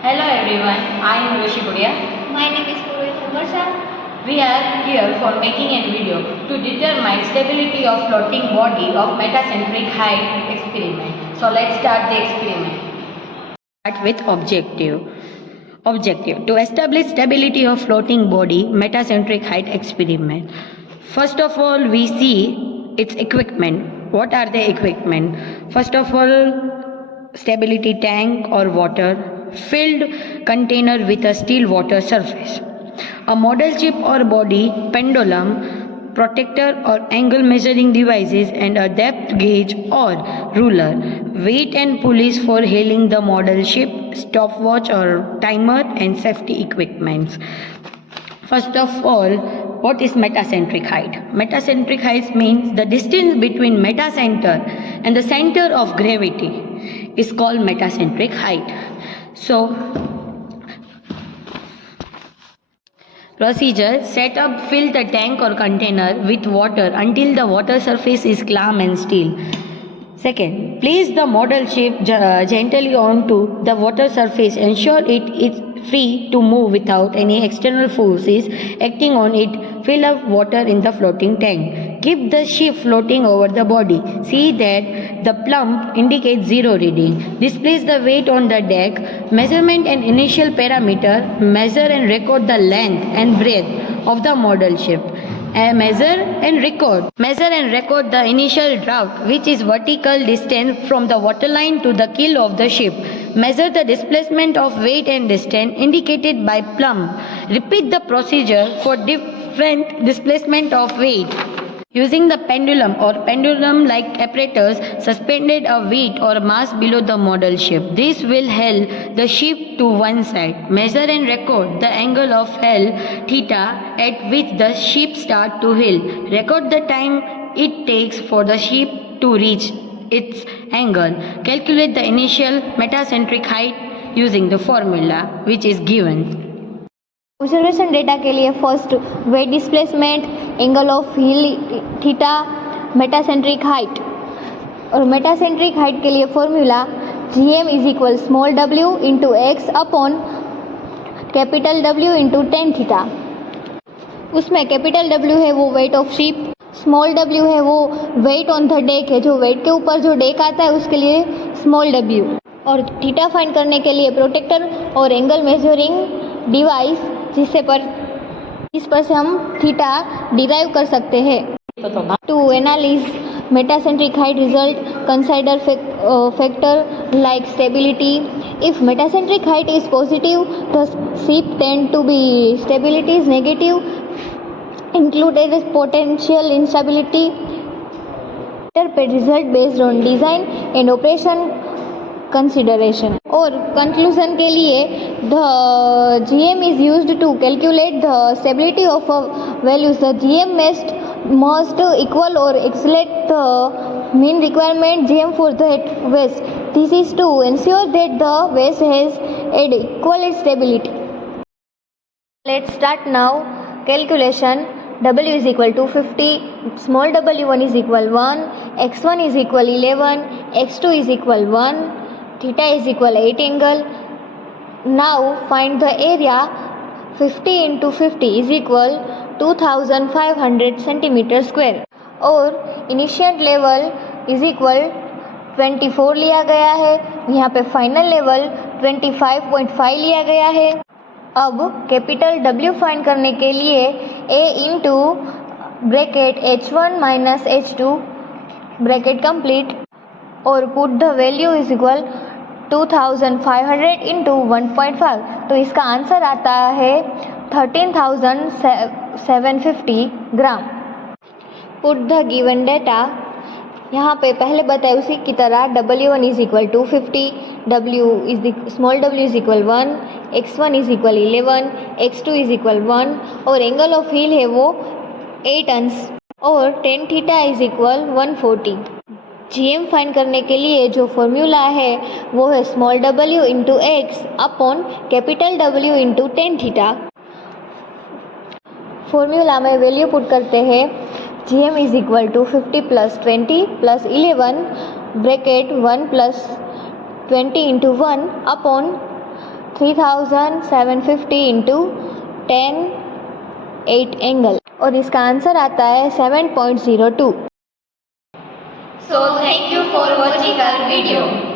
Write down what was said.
Hello everyone, I am Roshi Budia. My name is Purvi Varsha. We are here for making a video to determine stability of floating body of metacentric height experiment. So let's start the experiment. Start with objective. Objective to establish stability of floating body metacentric height experiment. First of all, we see its equipment. What are the equipment? First of all, stability tank or water filled container with a still water surface, a model chip or body, pendulum, protector or angle measuring devices, and a depth gauge or ruler, weight and pulleys for hailing the model ship, stopwatch or timer, and safety equipments. First of all, what is metacentric height? Metacentric height means the distance between metacenter and the center of gravity is called metacentric height. So, procedure: set up, fill the tank or container with water until the water surface is calm and still. Second, place the model ship gently onto the water surface. Ensure it is free to move without any external forces acting on it. Fill up water in the floating tank. Keep the ship floating over the body. See that the plumb indicates zero reading. Displace the weight on the deck. Measurement and initial parameter. Measure and record the length and breadth of the model ship. Measure and record the initial draft, which is vertical distance from the waterline to the keel of the ship. Measure the displacement of weight and distance indicated by plumb. Repeat the procedure for different displacement of weight. Using the pendulum or pendulum-like apparatus, suspended a weight or mass below the model ship. This will hail the ship to one side. Measure and record the angle of hail theta at which the ship starts to hail. Record the time it takes for the ship to reach its angle. Calculate the initial metacentric height using the formula which is given. Observation data के लिए first weight displacement, angle of heel theta, metacentric height. और metacentric height के लिए formula GM is equal small w into x upon capital W into tan theta. उसमें capital W है वो weight of ship, small w है वो wait on the deck है, जो वेट के ऊपर जो डेक आता है उसके लिए स्मॉल w। और थीटा फाइंड करने के लिए प्रोटेक्टर और एंगल मेजरिंग डिवाइस जिस पर से हम थीटा डिराइव कर सकते हैं। To analyse metacentric height result, consider factor like stability. If metacentric height is positive the ship tend to be stability is negative, included potential instability पे result based on design and operation consideration। और conclusion के लिए the GM is used to calculate the stability of a values। the GM must equal or exceed the mean requirement GM for that waste। this is to ensure that the waste has an equal stability। Let's start now calculation। W is equal to 50, small w1 is equal 1, x1 is equal 11, x2 is equal 1, theta is equal 8 angle। Now find the area। 50 into 50 is equal 2500 centimeter square। और initial level is equal 24 लिया गया है, यहाँ पे final level 25.5 लिया गया है। अब कैपिटल W फाइंड करने के लिए A into bracket H1 minus H2 bracket complete और put the value is equal 2500 into 1.5। तो इसका आंसर आता है 13,750 gram. Put the given data. यहाँ पे पहले बताए उसी की तरह W1 is equal to 50, small w is equal 1, x1 is equal 11, x2 is equal 1 और एंगल ऑफ हिल है वो 8 अंश और tan theta is equal 140। GM find करने के लिए जो फॉर्मूला है वो है small w into x upon capital W into tan theta. Formula में वैल्यू पुट करते हैं। GM is equal to 50 plus 20 plus 11 bracket 1 plus 20 into 1 upon 3750 into 10 8 angle, और इसका आंसर आता है 7.02। So thank you for watching our video.